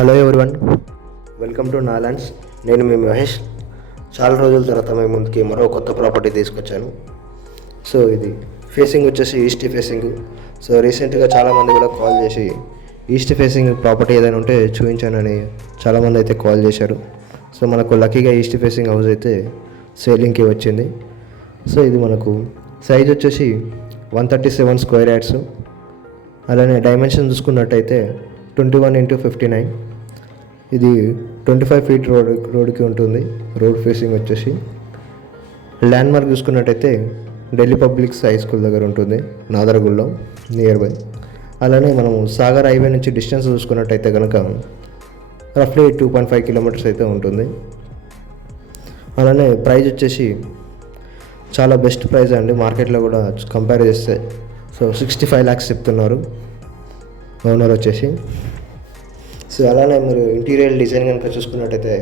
Hello everyone, welcome to Nalands. నేను మీ మహేష్. చాలా రోజుల తర్వాత మీ ముందుకి మరో కొత్త ప్రాపర్టీ తీసుకొచ్చాను. సో ఇది ఫేసింగ్ వచ్చేసి ఈస్ట్ ఫేసింగ్. సో రీసెంట్గా చాలామంది కూడా కాల్ చేసి ఈస్ట్ ఫేసింగ్ ప్రాపర్టీ ఏదైనా ఉంటే చూపించానని చాలామంది అయితే కాల్ చేశారు. సో మనకు లక్కీగా ఈస్ట్ ఫేసింగ్ హౌస్ అయితే సేలింగ్కి వచ్చింది. సో ఇది మనకు సైజ్ వచ్చేసి 137 స్క్వేర్ యార్డ్స్. అలానే డైమెన్షన్ చూసుకున్నట్టయితే 21x59. ఇది 25 ఫీట్ రోడ్కి ఉంటుంది. రోడ్ ఫేసింగ్ వచ్చేసి ల్యాండ్ మార్క్ చూసుకున్నట్టయితే ఢిల్లీ పబ్లిక్ హై స్కూల్ దగ్గర ఉంటుంది, నాదరగుల్లో నియర్ బై. అలానే మనము సాగర్ హైవే నుంచి డిస్టెన్స్ చూసుకున్నట్టయితే కనుక రఫ్లీ 2.5 కిలోమీటర్స్ అయితే ఉంటుంది. అలానే ప్రైస్ వచ్చేసి చాలా బెస్ట్ ప్రైస్ అండి, మార్కెట్లో కూడా కంపేర్ చేస్తే. సో 65 lakhs చెప్తున్నారు ఓనర్ వచ్చేసి. సో అలానే మీరు ఇంటీరియర్ డిజైన్ కనుక చూసుకున్నట్టయితే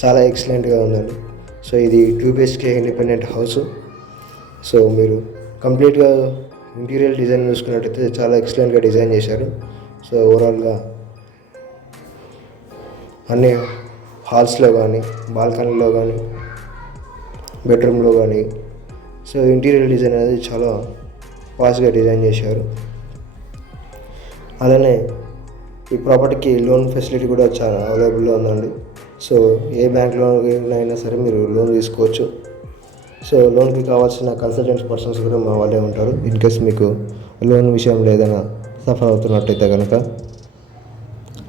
చాలా ఎక్సలెంట్గా ఉందండి. సో ఇది 2 BHK ఇండిపెండెంట్ హౌస్. సో మీరు కంప్లీట్గా ఇంటీరియర్ డిజైన్ చూసుకున్నట్టయితే చాలా ఎక్సలెంట్గా డిజైన్ చేశారు. సో ఓవరాల్గా అన్ని హాల్స్లో కానీ, బాల్కనీలో కానీ, బెడ్రూమ్లో కానీ సో ఇంటీరియర్ డిజైన్ అనేది చాలా ఫాస్ట్గా డిజైన్ చేశారు. అలానే ఈ ప్రాపర్టీకి లోన్ ఫెసిలిటీ కూడా చాలా అవైలబుల్లో ఉందండి. సో ఏ బ్యాంక్ లోన్ అయినా సరే మీరు లోన్ తీసుకోవచ్చు. సో లోన్కి కావాల్సిన కన్సల్టెంట్స్ పర్సన్స్ కూడా మా వాళ్ళే ఉంటారు. ఇన్ కేస్ మీకు లోన్ విషయంలో ఏదైనా సఫర్ అవుతున్నట్టయితే కనుక.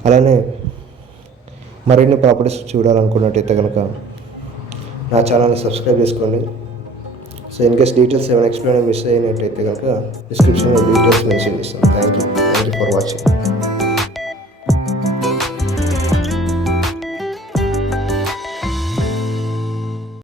అలానే మరిన్ని ప్రాపర్టీస్ చూడాలనుకున్నట్టయితే కనుక నా ఛానల్ని సబ్స్క్రైబ్ చేసుకోండి. సో ఇన్ కేస్ డీటెయిల్స్ ఏమైనా ఎక్స్ప్లెయిన్ మిస్ అయినట్టయితే కనుక డిస్క్రిప్షన్లో డీటెయిల్స్ మెన్షన్ చేస్తాను. Thank you for watching.